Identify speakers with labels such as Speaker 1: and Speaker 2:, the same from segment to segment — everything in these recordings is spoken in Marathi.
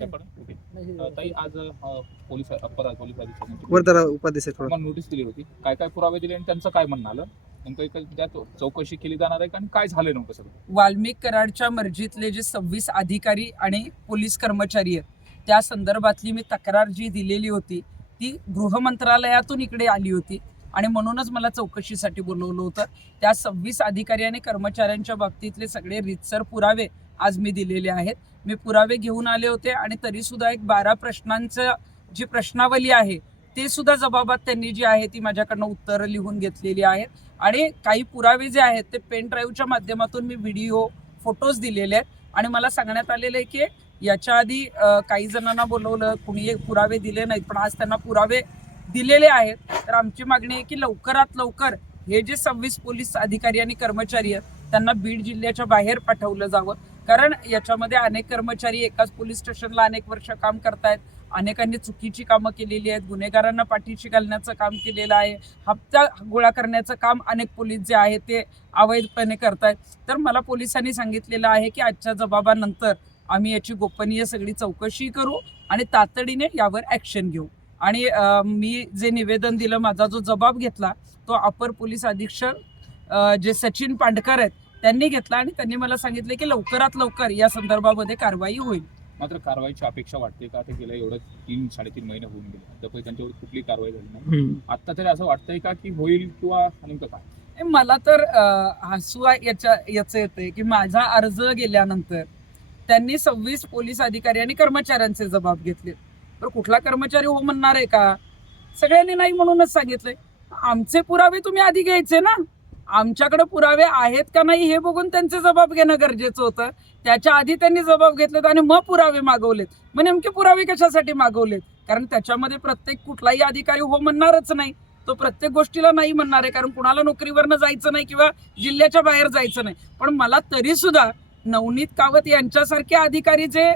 Speaker 1: ताई आज पोलीस अप्पर पोलीस नोटीस दिली होती. काय काय पुरावे दिले आणि त्यांचं काय म्हणणं आलं? चौकशी केली जाणार आहे काय झालं सगळं?
Speaker 2: वाल्मिक कराडच्या मर्जीतले जे सव्वीस अधिकारी आणि पोलीस कर्मचारी आहेत त्या संदर्भातली मी तक्रार जी दिलेली होती ती गृह मंत्रालयातून इकडे आली होती आणि म्हणूनच मला चौकशीसाठी बोलवलं होतं. त्या सव्वीस अधिकारी आणि कर्मचाऱ्यांच्या बाबतीतले सगळे रितसर पुरावे आज मी दिलेले आहेत. मी पुरावे घेऊन आले होते आणि तरी सुद्धा एक बारा प्रश्नांचं जी प्रश्नावली आहे ते सुद्धा जबाबात त्यांनी जी आहे ती माझ्याकडनं उत्तरं लिहून घेतलेली आहेत. आणि काही पुरावे जे आहेत ते पेन ड्राईव्हच्या माध्यमातून मी व्हिडिओ फोटोज दिलेले आहेत. आणि मला सांगण्यात आलेलं आहे की याच्या आधी काही जणांना बोलवलं कुणी एक पुरावे दिले नाहीत पण आज त्यांना पुरावे दिलेले आहेत. तर आमची मागणी आहे की लवकरात लवकर हे जे सव्वीस पोलीस अधिकारी आणि कर्मचारी आहेत त्यांना बीड जिल्ह्याच्या बाहेर पाठवलं जावं. कारण याच्यामध्ये अनेक कर्मचारी एकाच पोलीस स्टेशनला अनेक वर्ष काम करतायत. अनेकांनी चुकीची कामं केलेली आहेत. गुन्हेगारांना पाठीशी घालण्याचं काम केलेलं आहे. हप्ता गोळा करण्याचं काम अनेक पोलीस जे आहे ते अवैधपणे करतायत. तर मला पोलिसांनी सांगितलेलं आहे की आजच्या जबाबानंतर आम्ही याची गोपनीय सगळी चौकशी करू आणि तातडीने यावर ॲक्शन घेऊ. आणि मी जे निवेदन दिलं माझा जो जबाब घेतला तो अपर पोलीस अधीक्षक जे सचिन पांडकर आहेत त्यांनी घेतला आणि त्यांनी मला सांगितले की लवकरात लवकर या संदर्भामध्ये कारवाई होईल.
Speaker 1: मात्र कारवाईची अपेक्षा वाटते का? ते गेल्या एवढं तीन साडेतीन महिने होऊन गेले. अद्याप त्यांच्यावर कुठली कारवाई झाली नाही. आता तरी असं वाटतंय का की होईल किंवा नेमकं काय?
Speaker 2: ए, मला तर हसू याच्या याचं येतंय की माझा अर्ज गेल्यानंतर त्यांनी सव्वीस पोलीस अधिकारी आणि कर्मचाऱ्यांचे जबाब घेतले. तर कुठला कर्मचारी हो म्हणणार आहे का? सगळ्यांनी नाही म्हणूनच सांगितलंय. आमचे पुरावे तुम्ही आधी घ्यायचे ना? आमच्याकडे पुरावे आहेत का नाही हे बघून त्यांचे जबाब घेणं गरजेचं होतं. त्याच्या आधी त्यांनी जबाब घेतलेत आणि मग पुरावे मागवलेत. मग नेमके पुरावे कशासाठी मागवलेत? कारण त्याच्यामध्ये प्रत्येक कुठलाही अधिकारी हो म्हणणारच नाही. तो प्रत्येक गोष्टीला नाही म्हणणार आहे कारण कुणाला नोकरीवरनं जायचं नाही किंवा जिल्ह्याच्या बाहेर जायचं नाही. पण मला तरी सुद्धा नवनीत कावत यांच्यासारखे अधिकारी जे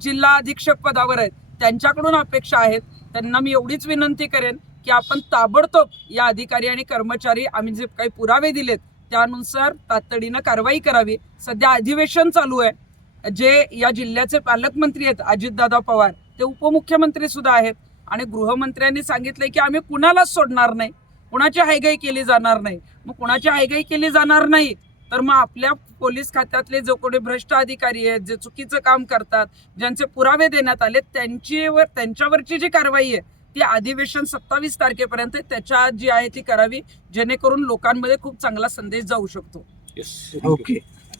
Speaker 2: जिल्हा अधीक्षक पदावर आहेत त्यांच्याकडून अपेक्षा आहेत. त्यांना मी एवढीच विनंती करेन की आपण ताबडतोब या अधिकारी आणि कर्मचारी आम्ही जे काही पुरावे दिलेत त्यानुसार तातडीनं कारवाई करावी. सध्या अधिवेशन चालू आहे. जे या जिल्ह्याचे पालकमंत्री आहेत अजितदादा पवार ते उपमुख्यमंत्री सुद्धा आहेत. आणि गृहमंत्र्यांनी सांगितलंय की आम्ही कुणालाच सोडणार नाही. कुणाची हायगाई केली जाणार नाही. मग कुणाची हायगाई केली जाणार नाही तर मग आपल्या पोलीस खात्यातले जो कोणी भ्रष्ट अधिकारी आहेत जे चुकीचं काम करतात ज्यांचे पुरावे देण्यात आले त्यांचीवर त्यांच्यावरची जी कारवाई आहे ती अधिवेशन सत्तावीस तारखेपर्यंत त्याच्या जी आहे ती करावी जेणेकरून लोकांमध्ये खूप चांगला संदेश जाऊ शकतो.
Speaker 1: Yes
Speaker 3: okay